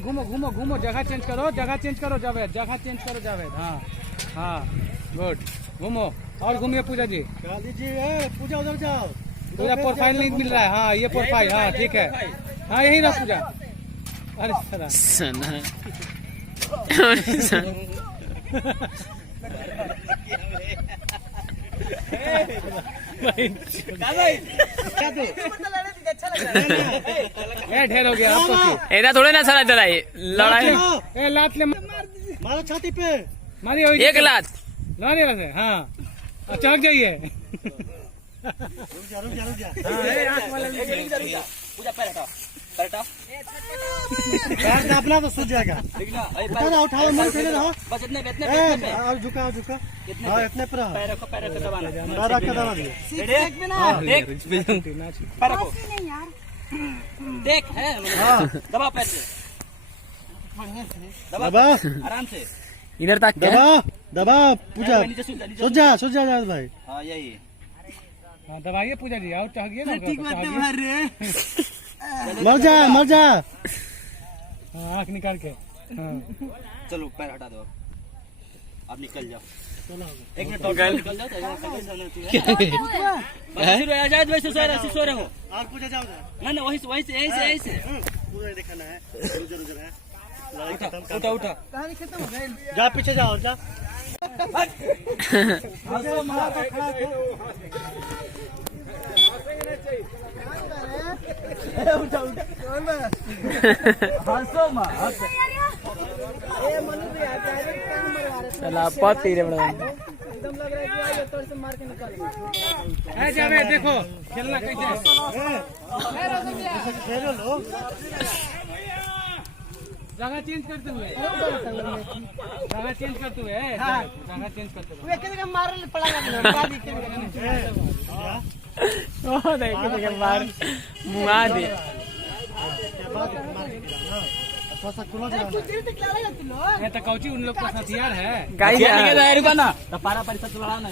घूमो घूमो घूमो, जगह चेंज करो जावेद, जगह चेंज करो जावेद। हाँ हाँ गुड, घूमो और घूमिए पूजा जी। पूजा उधर जाओ, पूजा प्रोफाइल नहीं मिल रहा है। हाँ ये प्रोफाइल, हाँ ठीक है, हाँ यही रहा पूजा। अरे ढेर हो गया आपको। ऐसा थोड़े ना सारा चला लड़ाई। लात ले मारो छाती पे, मारी एक लात मारी रहे। हाँ चौक जाइए। पैर दाबना तो सूझ जाएगा। उठाओ मन खड़े रहो, बस इतने और झुका हाँ इतने पर पैर को दबाना, दबा दिए। देख है, दबा पैर से, दबा आराम से इधर तक दबा पूजा, सूझ जा भाई। हाँ यही दबाइए पूजा जी, और चाहिए ना। ठीक बात है रे, मर जा। आँख निकाल के। चलो पैर हटा दो, अब निकल जाओ। एक मिनट निकल जाओ। आजाद वैसे सो रहे हो। और पूजा जाओ ना वही से यही से पूरा दिखाना है। उठा जा पीछे जाओ जा। चला पति रे बड़ा जावे देखो खेलना कैसे खेलो लो, जगह चेंज करते हुए, जगह चेंज करते हुए, जगह चेंज करते हुए। मार मुआ दे। ये तो कौची उन लोग का हथियार है। रुका ना, तो पारा पारी सब लड़ा ना।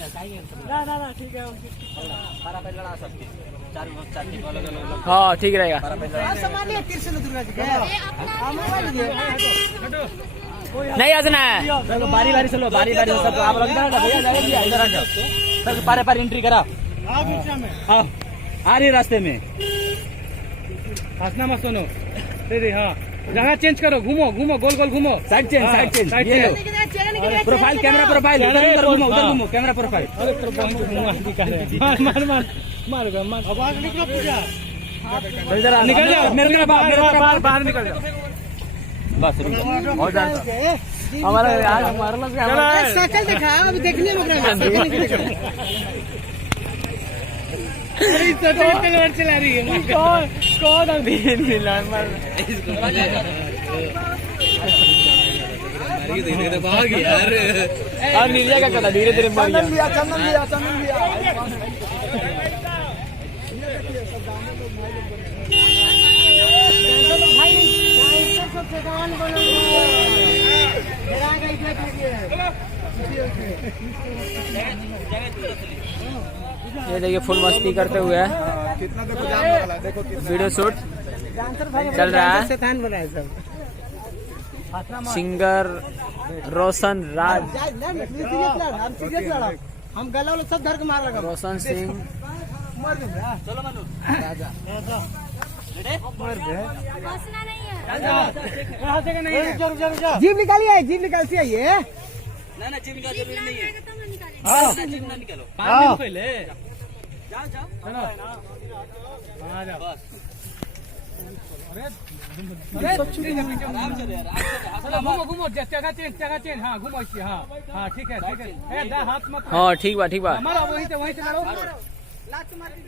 ना ठीक है, पारा पारी लड़ा सकते, चार हाँ ठीक रहेगा। नहीं हंसना है, बारी बारी चलो, बारी बारी सब आप लोग भैया इधर आ जाओ, सब पारे पारी एंट्री करा। हाँ आ रही रास्ते में, हंसना मत सुनो। दे हाँ, जगह चेंज करो, घूमो गोल घूमो, side change profile, camera profile उधर घूमो कैमरा प्रोफाइल। मार अब आगे निकलो पूजा, निकल जाओ, मेरे बाहर निकल जाओ। बस हमारा साइकिल दिखा, अभी देखने में चला रही है। कौन और नीलिया का कथा धीरे धीरे मर गया। चंदन लिया ये देखिए फुल मस्ती करते हुए वीडियो शूट चल रहा है। सिंगर रोशन राज, हम गला लोग सब धर के मार लगा। रोशन सिंह चलो मनु राजा जीप निकालिए, जीप निकालती है ये। ना जिम का जरूरी नहीं है, जिम ना निकालो, पहले जाओ जाओ बस। घूमो जगह चेंज। हाँ घूमो इसकी, हाँ ठीक है। हाथ मत, हाँ ठीक बा मारो वहीं से मारो।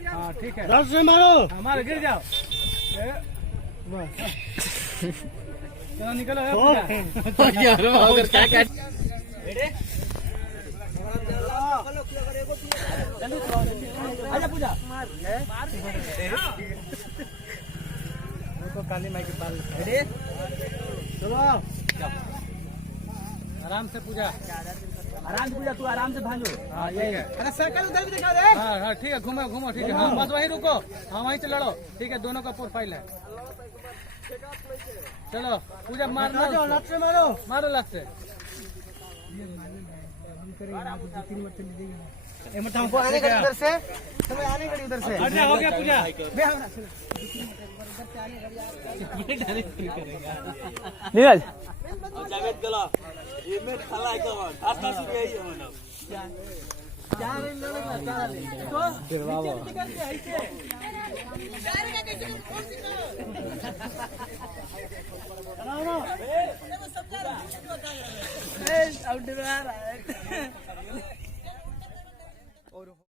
हाँ ठीक है, से मारो, हमारे गिर जाओ। चलो निकलो। आजा पूजा तो काली माई के पाल। चलो आराम से पूजा। आराम से पूजा, तू आराम से भांजो। हाँ ठीक है। अरे सर्कल उधर भी दिखा दे। हाँ हाँ ठीक है, घूमो घूमो ठीक है। हाँ बस वहीं रुको, हाँ वहीं से लड़ो, ठीक है। दोनों का प्रोफाइल है। चलो पूजा मारना, जाओ लात से मारो। मारो लग से। हमको आने का उधर से, तुम्हें आने का उधर से। अच्छा हो गया पूजा। नीरज जावेद गला ये में खाला है का आस्था शुरू यही है मतलब क्या नहीं लड़ेगा, क्या नहीं। फिर बाबा आउट